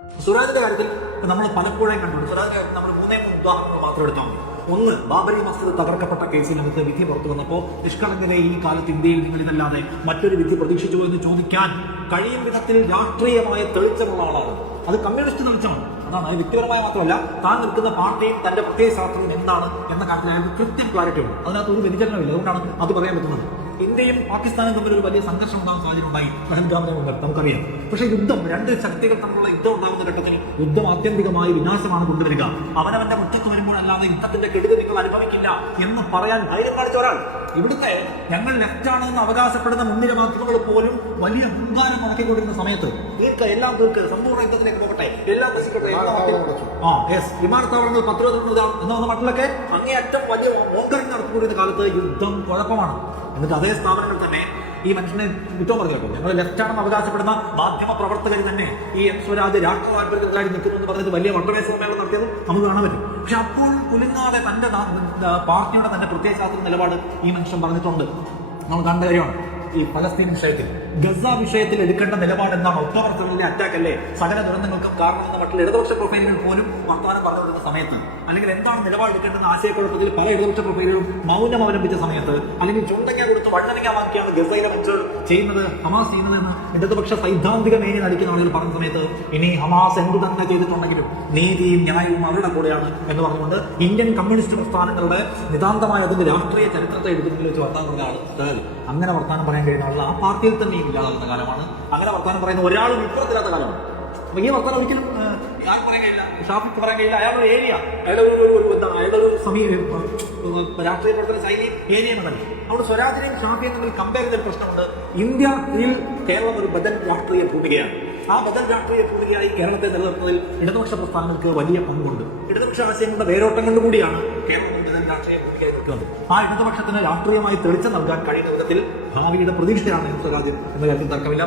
സുരാജിന്റെ കാര്യത്തിൽ നമ്മൾ പലപ്പോഴും കണ്ടുണ്ട്. സുരാജിന്റെ കാര്യത്തിൽ നമ്മൾ മൂന്നേ ഉദാഹരണങ്ങൾ മാത്രം എടുത്താൽ മതി. ഒന്ന്, ബാബരി മസ്ജിദ് തകർക്കപ്പെട്ട കേസിനകത്ത് വിധി പുറത്തു വന്നപ്പോൾ നിഷ്കളങ്കരെ ഈ കാലത്ത് ഇന്ത്യയിൽ നിങ്ങൾ ഇതല്ലാതെ മറ്റൊരു വിധി പ്രതീക്ഷിച്ചു എന്ന് ചോദിക്കാൻ കഴിയും വിധത്തിൽ രാഷ്ട്രീയമായ തെളിച്ചമുള്ള ആളാണ്. അത് കമ്മ്യൂണിസ്റ്റ് തെളിച്ചമാണ്. അതാണ്, അത് വ്യക്തിപരമായ മാത്രമല്ല, താൻ നിൽക്കുന്ന പാർട്ടിയും തന്റെ പ്രത്യേക ശാസ്ത്രവും എന്താണ് എന്ന കാര്യത്തിൽ അയാൾക്ക് കൃത്യം ക്ലാരിറ്റി ഉണ്ട്. അതിനകത്ത് ഒരു വ്യതിചലനമില്ല. അതുകൊണ്ടാണ് അത് പറയാൻ പറ്റുന്നത്. ഇന്ത്യയും പാകിസ്ഥാനും തമ്മിൽ ഒരു വലിയ സംഘർഷം ഉണ്ടാകുന്ന സാഹചര്യം ഉണ്ടായി പഹൽഗാമിന് മുമ്പ്, നമുക്കറിയാം. പക്ഷേ യുദ്ധം, രണ്ട് ശക്തികൾ തമ്മിലുള്ള യുദ്ധം ഉണ്ടാകുന്ന ഘട്ടത്തിൽ യുദ്ധം ആത്യന്തികമായി വിനാശമാണ് കൊണ്ടുവരിക. അവനവന്റെ മുറ്റത്ത് വരുമ്പോഴല്ലാതെ യുദ്ധത്തിന്റെ കെടുതി നിങ്ങൾ അനുഭവിക്കില്ല എന്ന് പറയാൻ ധൈര്യം കാണിച്ച ഒരാൾ. ഇവിടുത്തെ ഞങ്ങൾ ലെഫ്റ്റാണെന്ന് അവകാശപ്പെടുന്ന മുൻനിര മാധ്യമങ്ങൾ പോലും വലിയ മുൻകാലം മുടക്കിക്കൊണ്ടിരുന്ന സമയത്ത് എല്ലാം തീർക്ക്, സമ്പൂർണ്ണ യുദ്ധത്തിലേക്ക് പോകട്ടെ, എല്ലാം നശിക്കട്ടെ, വിമാനത്താവളങ്ങൾ പ്രതിരോധം എന്ന മട്ടിലൊക്കെ അങ്ങേയറ്റം വലിയ മോങ്കറിങ് നടത്തിക്കൊണ്ടിരുന്ന കാലത്ത് യുദ്ധം കുഴപ്പമാണ്. എന്നിട്ട് അതേ സ്ഥാപനങ്ങൾ തന്നെ ഈ മനുഷ്യനെ കുറ്റം പറഞ്ഞു കേട്ടോ. ഞങ്ങൾ ലെഫ്റ്റാണെന്ന് അവകാശപ്പെടുന്ന മാധ്യമ പ്രവർത്തകർ തന്നെ ഈ എം സ്വരാജ് രാഷ്ട്രീയ താല്പര്യത്തിലായി നിൽക്കുന്നു എന്ന് പറഞ്ഞത് വലിയ വട്ടമേശ സമ്മേളനം നടത്തിയത് നമുക്ക് കാണാൻ പറ്റും. പക്ഷെ അപ്പോൾ കുലുങ്ങാതെ തന്റെ പാർട്ടിയുടെ തന്നെ പ്രത്യയശാസ്ത്ര നിലപാട് ഈ മനുഷ്യൻ പറഞ്ഞിട്ടുണ്ട്. നമ്മൾ കണ്ട കാര്യമാണ്. ഈ പലസ്തീൻ വിഷയത്തിൽ, ഗസ വിഷയത്തിൽ എടുക്കേണ്ട നിലപാട് എന്താണ്? ഒക്ടോബർ 7 അറ്റാക്ക് അല്ലേ സകല ദുരന്തങ്ങൾക്കും കാരണമെന്ന മറ്റുള്ള ഇടതുപക്ഷ പ്രൊഫൈലുകൾ പോലും വർത്തമാനം പറഞ്ഞുകൊടുക്കുന്ന സമയത്ത്, അല്ലെങ്കിൽ എന്താണ് നിലപാട് എടുക്കേണ്ടെന്ന ആശയക്കുഴപ്പത്തിൽ പല ഇടതുപക്ഷ പ്രൊഫൈലുകളും മൗനം അവലംബിച്ച സമയത്ത്, അല്ലെങ്കിൽ ചുണ്ടങ്ങ കൊടുത്ത് വണ്ണനങ്ങാക്കിയാണ് ഗസയിലെ മനുഷ്യർ ചെയ്യുന്നത്, ഹമാസ് ചെയ്യുന്നത് എന്ന് ഇടതുപക്ഷ സൈദ്ധാന്തിക മേനി നടിക്കുന്ന ആളുകൾ പറഞ്ഞ സമയത്ത്, ഇനി ഹമാസ് എന്തു തന്നെ ചെയ്തിട്ടുണ്ടെങ്കിലും നീതിയും ന്യായവും അവരുടെ കൂടെയാണ് എന്ന് പറഞ്ഞുകൊണ്ട് ഇന്ത്യൻ കമ്മ്യൂണിസ്റ്റ് പ്രസ്ഥാനങ്ങളുടെ നിതാന്തമായ അതിന്റെ രാഷ്ട്രീയ ചരിത്രത്തെ എടുക്കുന്നതിൽ വെച്ച് വർത്താനം പറഞ്ഞ ആൾ. അങ്ങനെ വർത്താനം പറയാൻ കഴിയുന്ന ആളുകൾ ആ പാർട്ടിയിൽ തന്നെ ഇല്ലാതാകുന്ന കാലമാണ്. അങ്ങനെ വർത്താനം പറയുന്ന ഒരാളും ഇപ്പുറത്തില്ലാത്ത കാലമാണ്. അപ്പൊ ഈ വർത്താനം ഒരിക്കലും ആർക്കും പറയാൻ കഴിയില്ല, ഷാഫിക്ക് പറയാൻ കഴിയില്ല. അയാളുടെ ഏരിയ, അയാളുടെ രാഷ്ട്രീയ പ്രവർത്തന ശൈലി ഏരിയ എന്നല്ല. അവിടെ സ്വരാജിനെയും ഷാഫിയും തമ്മിൽ കമ്പയർ ചെയ്ത പ്രശ്നമുണ്ട്. ഇന്ത്യയിൽ കേരളം ഒരു ബദൽ രാഷ്ട്രീയ ഭൂമികയാണ്. ആ ബദൽ രാഷ്ട്രീയ ഭൂമികയായി കേരളത്തെ നിലനിർത്തുന്നതിൽ ഇടതുപക്ഷ പ്രസ്ഥാനങ്ങൾക്ക് വലിയ പങ്കുണ്ട്. ഇടതുപക്ഷ ആശയങ്ങളുടെ വേരോട്ടങ്ങളിൽ കൂടിയാണ് കേരളം ബദൽ രാഷ്ട്രീയ ഭൂമികയായി നിൽക്കുന്നത്. ആ ഇടതുപക്ഷത്തിന് രാഷ്ട്രീയമായി തെളിച്ചു നൽകാൻ കഴിയുന്ന വിധത്തിൽ ഭാവിയുടെ പ്രതീക്ഷയാണ് സ്വരാജ് എന്ന കാര്യത്തിൽ തർക്കമില്ല.